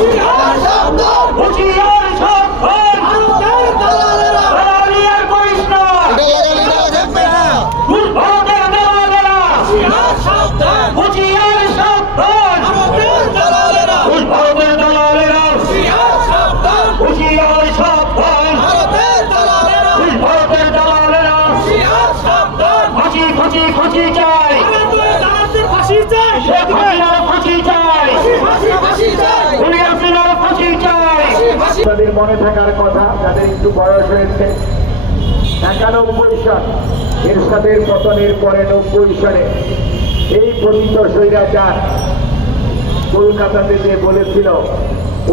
一二三四五六七 তাদের মনে থাকার কথা যাদের একটু বয়স হয়েছে, একানব্বই সাল, এরশাদের পতনের পরে নব্বই সালে এই পতিত স্বৈরাচার কলকাতাতে যে বলেছিল,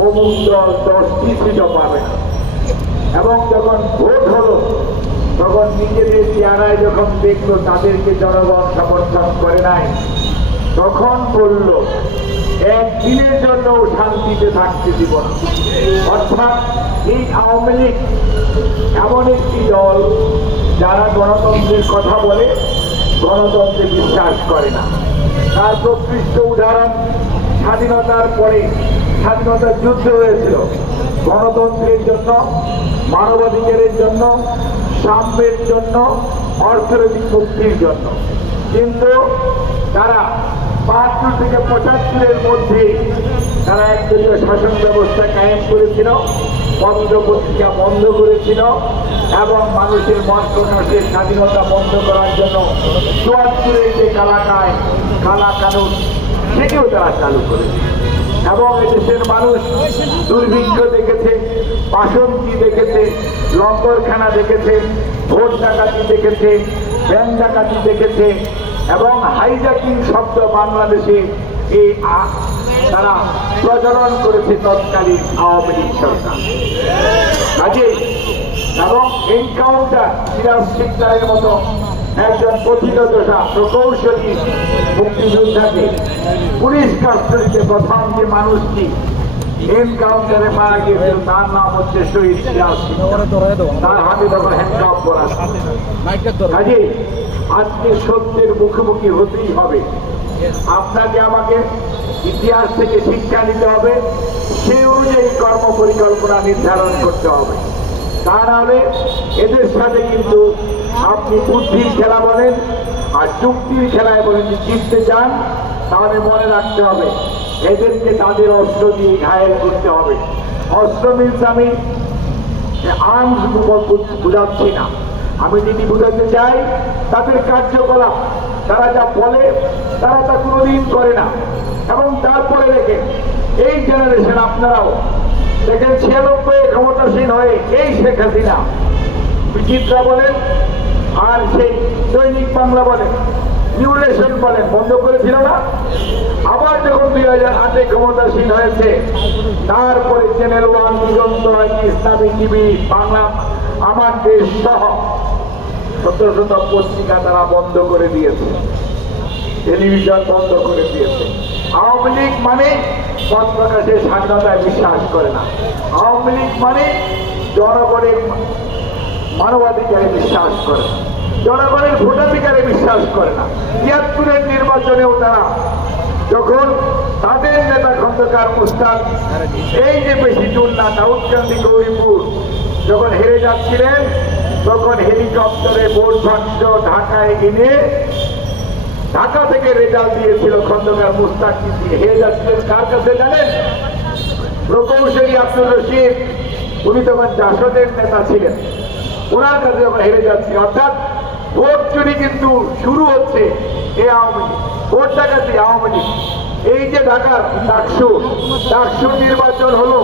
অমুক দল দশটি সিটও পাবে এবং যখন ভোট হলো, তখন নিজেদের চেহারায় যখন দেখল তাদেরকে জনগণ সমর্থন করে নাই, তখন বলল একদিনের জন্য শান্তিতে থাকতে দিব না। অর্থাৎ এই আওয়ামী লীগ এমন একটি দল যারা গণতন্ত্রের কথা বলে, গণতন্ত্রে বিশ্বাস করে না। তার প্রকৃষ্ট উদাহরণ স্বাধীনতার পরে স্বাধীনতার যুদ্ধ হয়েছিল। গণতন্ত্রের জন্য, মানবাধিকারের জন্য, সাম্যের জন্য, অর্থনৈতিক মুক্তির জন্য। কিন্তু তারা বাহাত্তর থেকে পঁচাত্তরের মধ্যে তারা একদলীয় শাসন ব্যবস্থা কায়েম করেছিল পত্র পত্রিকা বন্ধ করেছিল এবং মানুষের মত প্রকাশের স্বাধীনতা বন্ধ করার জন্য চুয়াত্তরের যে কালাকায় কালা কানুন সেটিও তারা চালু করেছে। এবং এদেশের মানুষ দুর্ভিক্ষ দেখেছে, বাসন্তী দেখেছে, লঙ্গরখানা দেখেছে, ভোট ডাকাতি দেখেছে, ব্যাংক ডাকাতি দেখেছে এবং হাইজাকিং শব্দ বাংলাদেশে এই তারা প্রচলন করেছে তৎকালীন আওয়ামী লীগ সরকার। কাজে এবং এনকাউন্টার সিরাজ সিকদারের মতো একজন কথিত দোষা প্রকৌশলী মুক্তিযোদ্ধাকে পুলিশ কাস্টডিতে প্রথম যে মানুষটি এনকাউন্টারে মারা গিয়েছিল, তার নাম হচ্ছে শহীদ সিরাজ। তার হাতে তখন করা আজকে সত্যের মুখোমুখি হতেই হবে। আপনাকে আমাকে ইতিহাস থেকে শিক্ষা নিতে হবে সেই অনুযায়ী কর্ম পরিকল্পনা নির্ধারণ করতে হবে। তা নাহলে এদের সাথে কিন্তু আপনি বুদ্ধির খেলা বলেন আর চুক্তির খেলায় বলেন যে জিততে চান, তাহলে মনে রাখতে হবে, এদেরকে তাদের অস্ত্র দিয়ে ঘায়েল করতে হবে। অস্ত্র মিলস আমি আর্মস বুঝাচ্ছি না। আমি যদি বুঝাতে চাই, তাদের কার্যকলাপ, তারা যা বলে, তারা তা কোনোদিন করে না। এবং তারপরে দেখে এই জেনারেশন আপনারাও, দেখেন ছিয়ানব্বই ক্ষমতাসীন হয়ে এই শেখ হাসিনা। বিচিত্রা বলেন আর সেই দৈনিক বাংলা বলে নিউলেশন বলে, বন্ধ করেছিল না? আবার যখন দুই হাজার আটে ক্ষমতাসীন হয়েছে, তারপরে চ্যানেল ওয়ান দিগন্ত ইসলামী টিভি বাংলা, আমার দেশ সহ শত শত পত্রিকা তারা বন্ধ করে দিয়েছে। টেলিভিশন বন্ধ করে দিয়েছে। আওয়ামী লীগ মানে পথ প্রকাশের স্বাধীনতায় বিশ্বাস করে না। আওয়ামী লীগ মানে জনগণের মানবাধিকারে বিশ্বাস করে। জনগণের ভোটাধিকারে বিশ্বাস করে না। তিয়াত্তরের নির্বাচনেও তারা যখন তাদের নেতা খন্দকার মুস্তাক, এই যে বেশি না দাউদকান্দি, গৌরীপুর, যখন হেরে যাচ্ছিলেন, তখন হেলিকপ্টারে ভোট বাক্স ঢাকায় এনে ঢাকা থেকে রেজাল্ট দিয়েছিল খন্দকার মুস্তাক হেরে যাচ্ছিলেন কার কাছে জানেন? প্রকৌশলী আব্দুল রশিদ। উনি তখন জাসদের নেতা ছিলেন। ওনার কাছে আমরা হেরে যাচ্ছি। অর্থাৎ ভোট চুরি কিন্তু শুরু হচ্ছে এ আওয়ামী ভোট ডাকাতি আওয়ামী লীগ। এই যে ঢাকার ডাকসু ডাকসু নির্বাচন হলো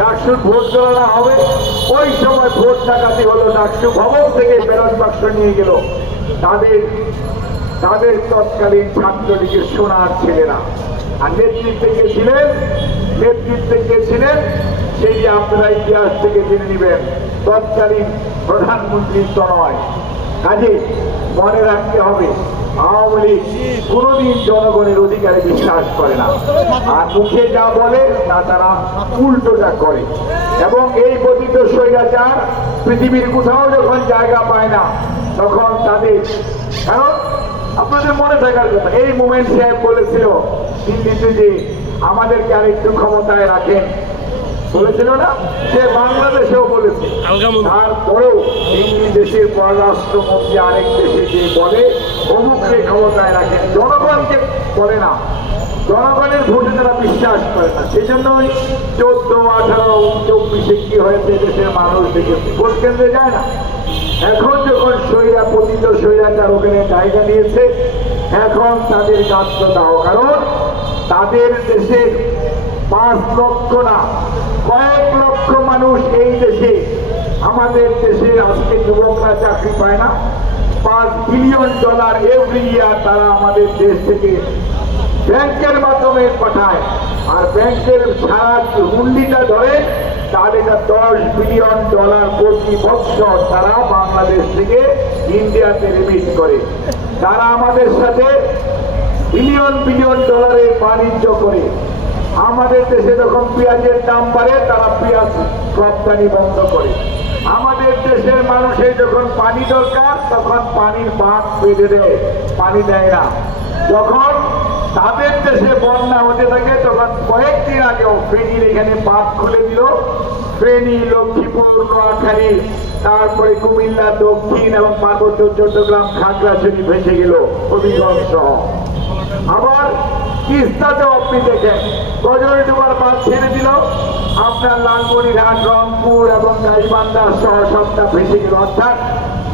ডাকসুর ভোট গণনা হবে। ওই সময় ভোট ডাকাতি হলো ডাকসু ভবন থেকে ব্যালট বাক্স নিয়ে গেল। তাদের তাদের তৎকালীন ছাত্রলীগের সোনার ছেলেরা। আর নেতৃত্বে কে ছিলেন? নেতৃত্বে কে ছিলেন সেই যে আপনারা ইতিহাস থেকে জেনে নেবেন, তৎকালীন প্রধানমন্ত্রী তনয়। কাজে মনে রাখতে হবে, আওয়ামী লীগ কোনোদিন জনগণের অধিকারে বিশ্বাস করে না। আর মুখে যা বলে, তা তারা উল্টোটা করে। এবং এই পতিত স্বৈরাচার পৃথিবীর কোথাও যখন জায়গা পায় না, তখন তাদের কারণ আপনাদের মনে থাকার কথা এই মোমেন্ট সাহেব বলেছিল, দিল্লিতে যে আমাদেরকে আরেকটু ক্ষমতায় রাখেন বলেছিল না? সে বাংলাদেশেও বলেছে। তারপরেও দেশের পররাষ্ট্রমন্ত্রী আরেক দেশে যে বলে অমুককে ক্ষমতায় রাখেন জনগণকে বলে না। জনগণের ভোটে তারা বিশ্বাস করে না। সেই জন্যই চোদ্দ আঠারো চব্বিশে কি হয়েছে দেশের মানুষ দেখেছে ভোট কেন্দ্রে যায় না। এখন যখন সৈরা পতিত সৈরাচার ওখানে জায়গা নিয়েছে এখন তাদের গাত্র দাও। কারণ তাদের দেশের পাঁচ লক্ষ না, কয়েক লক্ষ মানুষ এই দেশে, আমাদের দেশে আজকে যুবকরা চাকরি পায় না। পাঁচ বিলিয়ন ডলার এভরি ইয়ার তারা আমাদের দেশ থেকে ব্যাংকের মাধ্যমে পাঠায়। আর ব্যাংকের সারা হুন্ডিটা ধরে, তার এটা দশ বিলিয়ন ডলার প্রতি বছর তারা বাংলাদেশ থেকে ইন্ডিয়াতে রিমিট করে। তারা আমাদের সাথে বিলিয়ন বিলিয়ন ডলারের বাণিজ্য করে। আমাদের দেশে যখন পেঁয়াজের দাম বাড়ে, তারা পেঁয়াজ রপ্তানি বন্ধ করে। আমাদের দেশের মানুষের যখন পানি দরকার, তখন পানির বাঁধ বেঁধে দেয়, পানি দেয় না। যখন তাদের দেশে বন্যা হতে থাকে, তখন কয়েকদিন আগেও ফেনীর এখানে বাঁধ খুলে দিল। ফেনী, লক্ষ্মীপুর, নোয়াখালী, তারপরে কুমিল্লা, দক্ষিণ এবং পার্বত্য চট্টগ্রাম, খাগড়াছড়ি ভেসে গেল হবিগঞ্জ সহ। আবার তিস্তাতেও আপনি দেখেন গজরে ডুবার বাঁধ ছেড়ে দিল। আপনার লালমনিরহাট রংপুর এবং গাইবান্ধা সহ সবটা ভেসে গেল। অর্থাৎ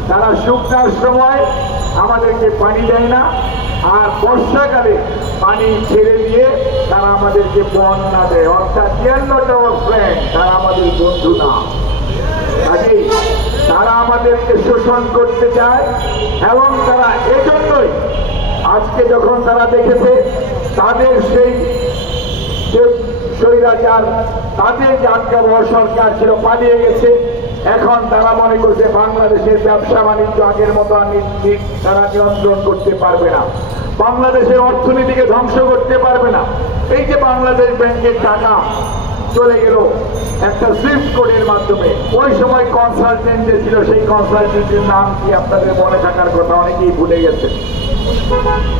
তারা শুকনার সময় আমাদেরকে পানি দেয় না, আর বর্ষাকালে পানি ছেড়ে দিয়ে তারা আমাদেরকে বন্যা দেয়। অর্থাৎ ফ্রেন্ড তারা আমাদের বন্ধু না। কাজেই তারা আমাদেরকে শোষণ করতে চায় এবং তারা এজন্যই আজকে যখন তারা দেখেছে, তাদের সেই স্বৈরাচার তাদের যে আজ্ঞাবহ সরকার ছিল পালিয়ে গেছে, এখন তারা মনে করছে বাংলাদেশের ব্যবসা বাণিজ্য আগের মতো তারা নিয়ন্ত্রণ করতে পারবে না। বাংলাদেশের অর্থনীতিকে ধ্বংস করতে পারবে না। এই যে বাংলাদেশ ব্যাংকের টাকা চলে গেল একটা সুইফট কোডের মাধ্যমে, ওই সময় কনসালটেন্ট যে ছিল সেই কনসালটেন্টের নাম কি আপনাদের মনে থাকার কথা অনেকেই ভুলে গেছে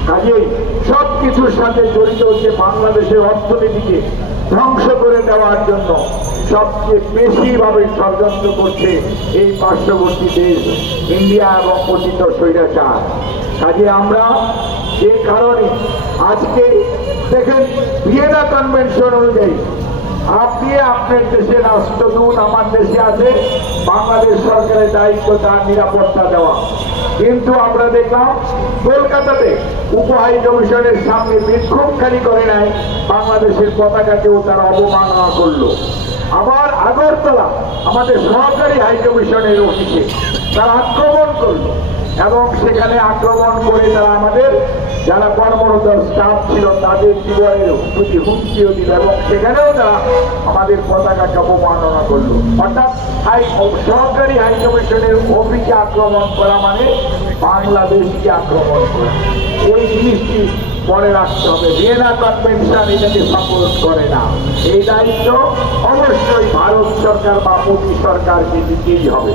কাজেই সব কিছুর সাথে জড়িত হচ্ছে বাংলাদেশের অর্থনীতিকে। ধ্বংস করে দেওয়ার জন্য সবচেয়ে বেশি ভাবে ষড়যন্ত্র করছে এই পার্শ্ববর্তী দেশ, ইন্ডিয়া এবং পতিত স্বৈরাচার। কাজে আমরা যে কারণে আজকে দেখেন ভিয়েনা কনভেনশন অনুযায়ী আপনি, আপনার দেশে রাষ্ট্রদূত আমার দেশে আছে, বাংলাদেশ সরকারের দায়িত্ব তার নিরাপত্তা দেওয়া। কিন্তু আমরা দেখলাম, কলকাতাতে উপহাই কমিশনের সামনে বিক্ষোভকারী করে নাই, বাংলাদেশের পতাকাকেও তারা অবমাননা করল। আবার আগরতলা, আমাদের সরকারি হাই কমিশনের অফিসে তারা আক্রমণ করল এবং সেখানে আক্রমণ করে তারা আমাদের যারা কর্মরত স্টাফ ছিল তাদের জীবনের প্রতি হুমকিও দিল এবং সেখানেও তারা আমাদের পতাকাকে অবমাননা করল। অর্থাৎ হাই সরকারি হাই কমিশনের অফিসে আক্রমণ করা মানে বাংলাদেশকে আক্রমণ করা। এই জিনিসটি মনে রাখতে হবে। ভিয়েনা কনভেনশন এটাকে সাপোর্ট করে না। এই দায়িত্ব অবশ্যই ভারত সরকার বা মোদী সরকারকে দিতেই হবে।